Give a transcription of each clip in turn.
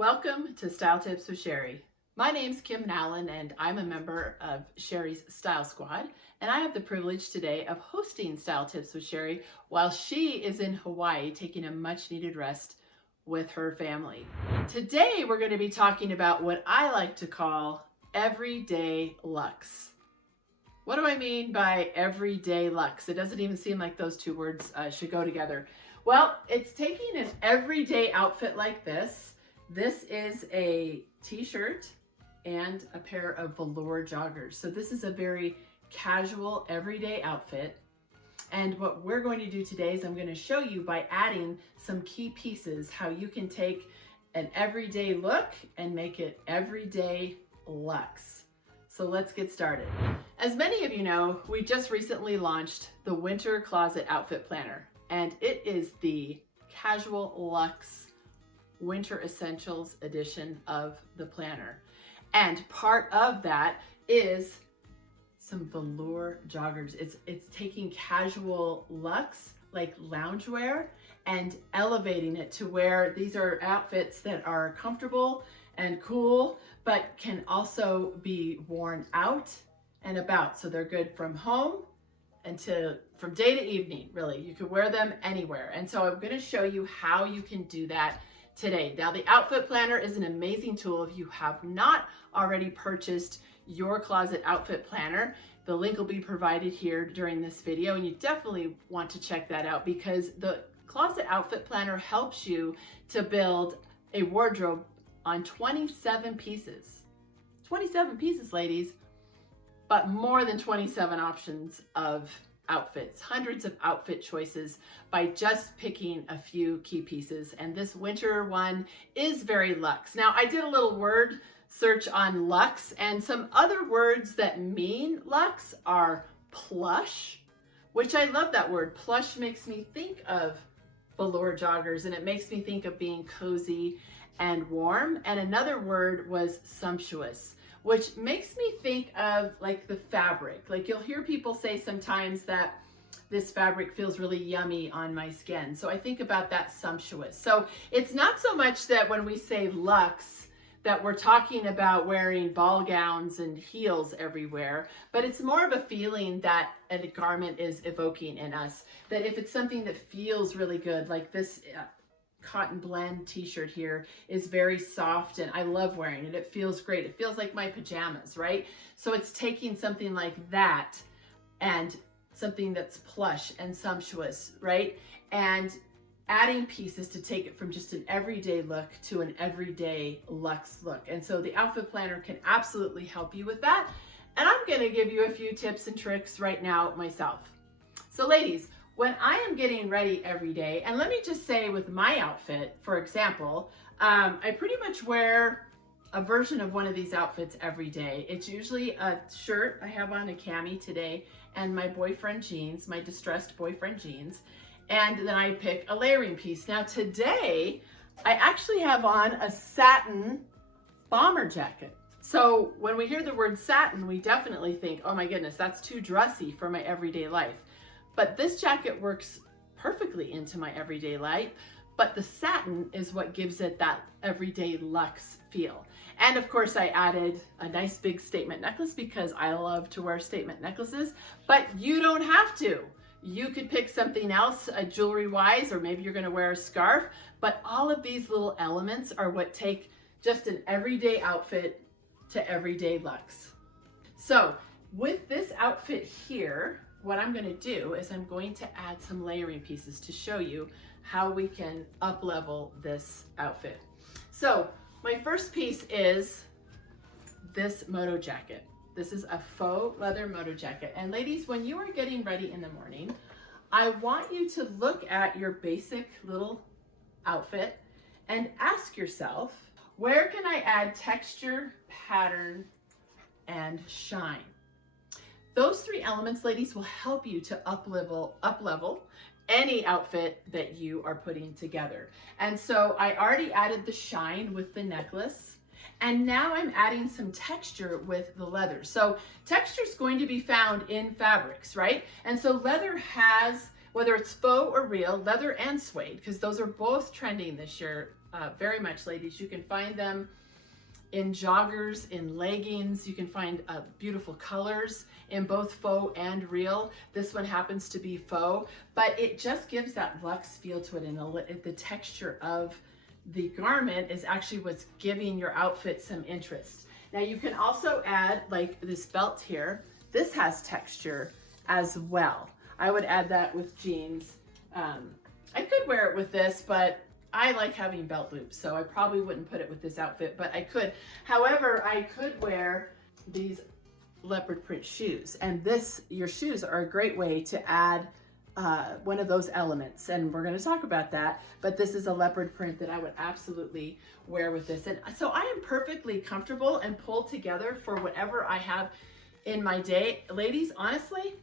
Welcome to Style Tips with Sherry. My name's Kim Nowlin and I'm a member of Sherry's Style Squad, and I have the privilege today of hosting Style Tips with Sherry while she is in Hawaii taking a much needed rest with her family. Today we're going to be talking about what I like to call everyday luxe. What do I mean by everyday luxe? It doesn't even seem like those two words should go together. Well, it's taking an everyday outfit like this. This is a t-shirt and a pair of velour joggers. So this is a very casual, everyday outfit. And what we're going to do today is I'm going to show you by adding some key pieces how you can take an everyday look and make it everyday luxe. So let's get started. As many of you know, we just recently launched the Winter Closet Outfit Planner, and it is the casual luxe winter essentials edition of the planner. And part of that is some velour joggers. It's taking casual luxe, like loungewear, and elevating it to where these are outfits that are comfortable and cool, but can also be worn out and about. So they're good from home from day to evening, really. You can wear them anywhere. And so I'm going to show you how you can do that today. Now, the outfit planner is an amazing tool. If you have not already purchased your closet outfit planner, the link will be provided here during this video, and you definitely want to check that out because the closet outfit planner helps you to build a wardrobe on 27 pieces. 27 pieces, ladies, but more than 27 options of outfits, hundreds of outfit choices by just picking a few key pieces. And this winter one is very luxe. Now, I did a little word search on luxe, and some other words that mean luxe are plush, which I love that word. Plush makes me think of velour joggers, and it makes me think of being cozy and warm. And another word was sumptuous, which makes me think of like the fabric. Like you'll hear people say sometimes that this fabric feels really yummy on my skin. So I think about that sumptuous. So it's not so much that when we say luxe, that we're talking about wearing ball gowns and heels everywhere, but it's more of a feeling that a garment is evoking in us. That if it's something that feels really good, like this cotton blend t-shirt here is very soft and I love wearing it. It feels great. It feels like my pajamas, right? So it's taking something like that and something that's plush and sumptuous, right? And adding pieces to take it from just an everyday look to an everyday luxe look. And so the outfit planner can absolutely help you with that. And I'm going to give you a few tips and tricks right now myself. So ladies, when I am getting ready every day, and let me just say with my outfit, for example, I pretty much wear a version of one of these outfits every day. It's usually a shirt. I have on a cami today and my boyfriend jeans, my distressed boyfriend jeans, and then I pick a layering piece. Now today, I actually have on a satin bomber jacket. So when we hear the word satin, we definitely think, oh my goodness, that's too dressy for my everyday life. But this jacket works perfectly into my everyday life, but the satin is what gives it that everyday luxe feel. And of course I added a nice big statement necklace because I love to wear statement necklaces, but you don't have to. You could pick something else, jewelry wise, or maybe you're gonna wear a scarf, but all of these little elements are what take just an everyday outfit to everyday luxe. So with this outfit here, what I'm going to do is I'm going to add some layering pieces to show you how we can up level this outfit. So my first piece is this moto jacket. This is a faux leather moto jacket. And ladies, when you are getting ready in the morning, I want you to look at your basic little outfit and ask yourself, where can I add texture, pattern, and shine? Those three elements, ladies, will help you to up level any outfit that you are putting together. And so I already added the shine with the necklace, and now I'm adding some texture with the leather. So texture is going to be found in fabrics, right? And so leather has, whether it's faux or real, leather and suede, because those are both trending this year very much, ladies. You can find them in joggers, in leggings. You can find beautiful colors in both faux and real. This one happens to be faux, but it just gives that luxe feel to it, and the texture of the garment is actually what's giving your outfit some interest. Now you can also add like this belt here. This has texture as well. I would add that with jeans. I could wear it with this, but I like having belt loops, so I probably wouldn't put it with this outfit, but I could. However, I could wear these leopard print shoes, and your shoes are a great way to add one of those elements, and we're going to talk about that. But this is a leopard print that I would absolutely wear with this, and so I am perfectly comfortable and pulled together for whatever I have in my day. Ladies, honestly,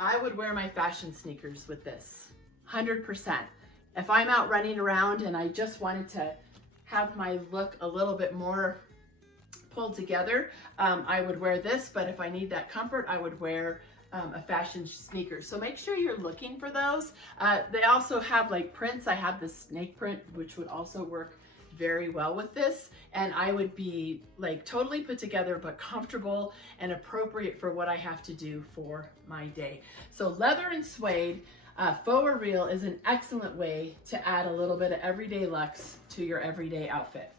I would wear my fashion sneakers with this 100%. If I'm out running around and I just wanted to have my look a little bit more pulled together, I would wear this. But if I need that comfort, I would wear a fashion sneaker. So make sure you're looking for those. They also have like prints. I have this snake print, which would also work very well with this. And I would be like totally put together, but comfortable and appropriate for what I have to do for my day. So leather and suede, faux or real, is an excellent way to add a little bit of everyday luxe to your everyday outfit.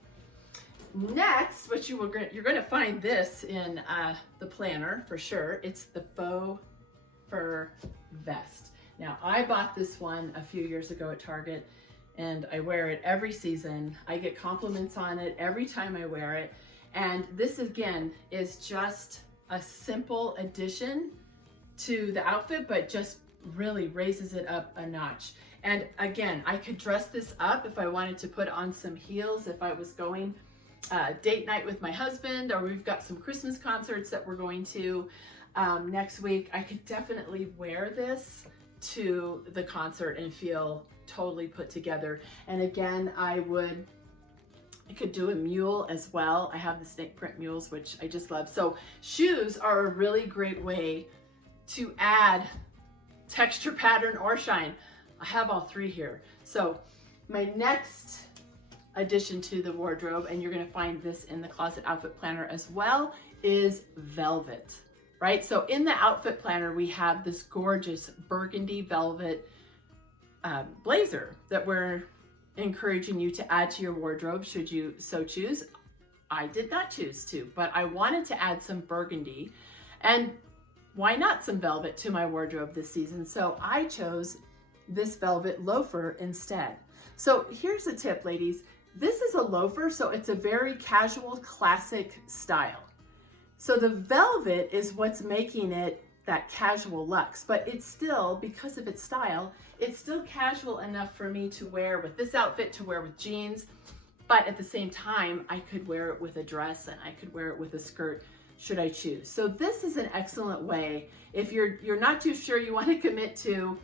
Next, which you're going to find this in the planner for sure, it's the Faux Fur Vest. Now, I bought this one a few years ago at Target, and I wear it every season. I get compliments on it every time I wear it. And this, again, is just a simple addition to the outfit, but just really raises it up a notch. And again, I could dress this up if I wanted to put on some heels, if I was going date night with my husband, or we've got some Christmas concerts that we're going to next week. I could definitely wear this to the concert and feel totally put together. And again, I could do a mule as well. I have the snake print mules, which I just love. So shoes are a really great way to add texture, pattern, or shine. I have all three here. So my next addition to the wardrobe, and you're going to find this in the Closet Outfit Planner as well, is velvet, right? So in the outfit planner, we have this gorgeous burgundy velvet blazer that we're encouraging you to add to your wardrobe should you so choose. I did not choose to, but I wanted to add some burgundy, and why not some velvet to my wardrobe this season? So I chose this velvet loafer instead. So here's a tip, ladies. This is a loafer, so it's a very casual, classic style. So the velvet is what's making it that casual luxe, but it's still, because of its style, it's still casual enough for me to wear with this outfit, to wear with jeans, but at the same time, I could wear it with a dress and I could wear it with a skirt should I choose. So this is an excellent way if you're not too sure you want to commit to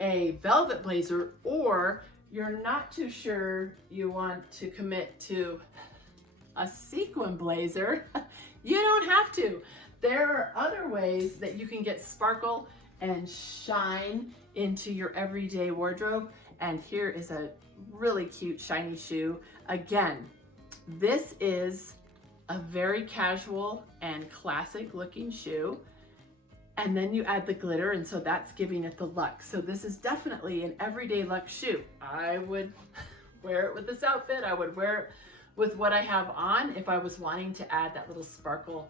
a velvet blazer, or you're not too sure you want to commit to a sequin blazer. You don't have to. There are other ways that you can get sparkle and shine into your everyday wardrobe. And here is a really cute shiny shoe. Again, this is a very casual and classic looking shoe. And then you add the glitter, and so that's giving it the luxe. So this is definitely an everyday luxe shoe. I would wear it with this outfit. I would wear it with what I have on if I was wanting to add that little sparkle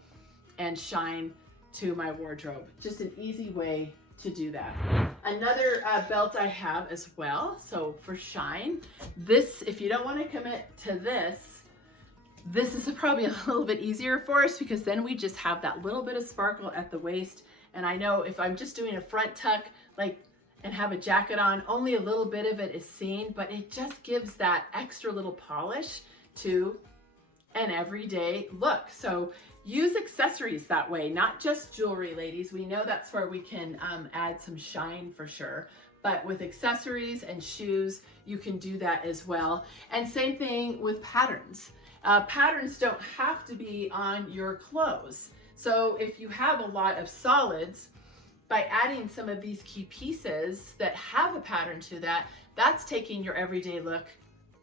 and shine to my wardrobe. Just an easy way to do that. Another belt I have as well, so for shine, this, if you don't want to commit to this is probably a little bit easier for us, because then we just have that little bit of sparkle at the waist. And I know if I'm just doing a front tuck, and have a jacket on, only a little bit of it is seen, but it just gives that extra little polish to an everyday look. So use accessories that way, not just jewelry, ladies. We know that's where we can add some shine for sure, but with accessories and shoes, you can do that as well. And same thing with patterns. Patterns don't have to be on your clothes. So if you have a lot of solids, by adding some of these key pieces that have a pattern to that, that's taking your everyday look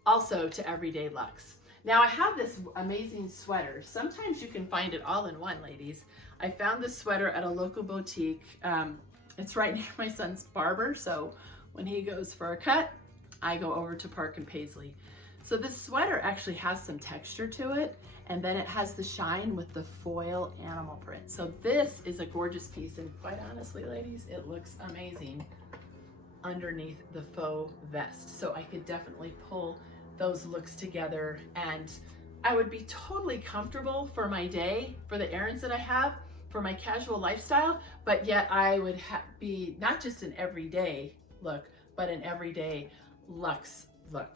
also to everyday luxe. Now I have this amazing sweater. Sometimes you can find it all in one, ladies. I found this sweater at a local boutique. It's right near my son's barber, so when he goes for a cut, I go over to Park and Paisley. So this sweater actually has some texture to it, and then it has the shine with the foil animal print. So this is a gorgeous piece, and quite honestly, ladies, it looks amazing underneath the faux vest. So I could definitely pull those looks together, and I would be totally comfortable for my day, for the errands that I have, for my casual lifestyle, but yet I would be not just an everyday look, but an everyday luxe look.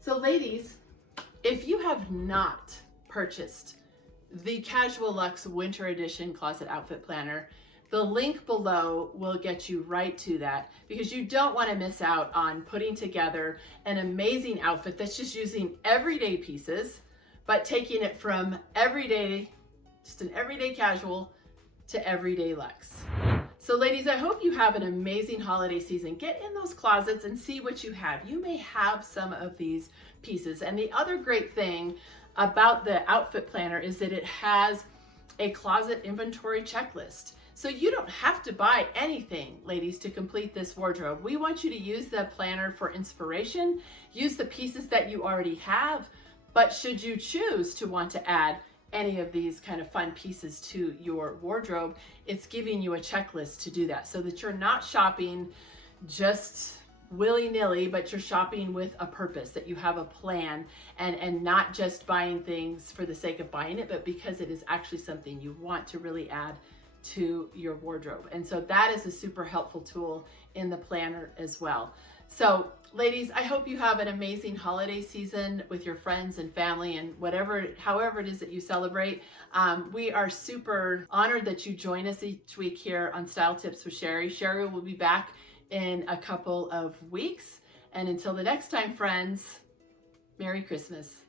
So ladies, if you have not purchased the Casual Luxe Winter Edition Closet Outfit Planner, the link below will get you right to that, because you don't want to miss out on putting together an amazing outfit that's just using everyday pieces, but taking it from everyday, just an everyday casual, to everyday luxe. So ladies, I hope you have an amazing holiday season. Get in those closets and see what you have. You may have some of these pieces. And the other great thing about the outfit planner is that it has a closet inventory checklist. So you don't have to buy anything, ladies, to complete this wardrobe. We want you to use the planner for inspiration, use the pieces that you already have, but should you choose to want to add any of these kind of fun pieces to your wardrobe, it's giving you a checklist to do that, so that you're not shopping just willy-nilly, but you're shopping with a purpose, that you have a plan, and not just buying things for the sake of buying it, but because it is actually something you want to really add to your wardrobe. And so that is a super helpful tool in the planner as well. So ladies, I hope you have an amazing holiday season with your friends and family, and however it is that you celebrate. We are super honored that you join us each week here on Style Tips with Sherry. Sherry will be back in a couple of weeks. And until the next time, friends, Merry Christmas.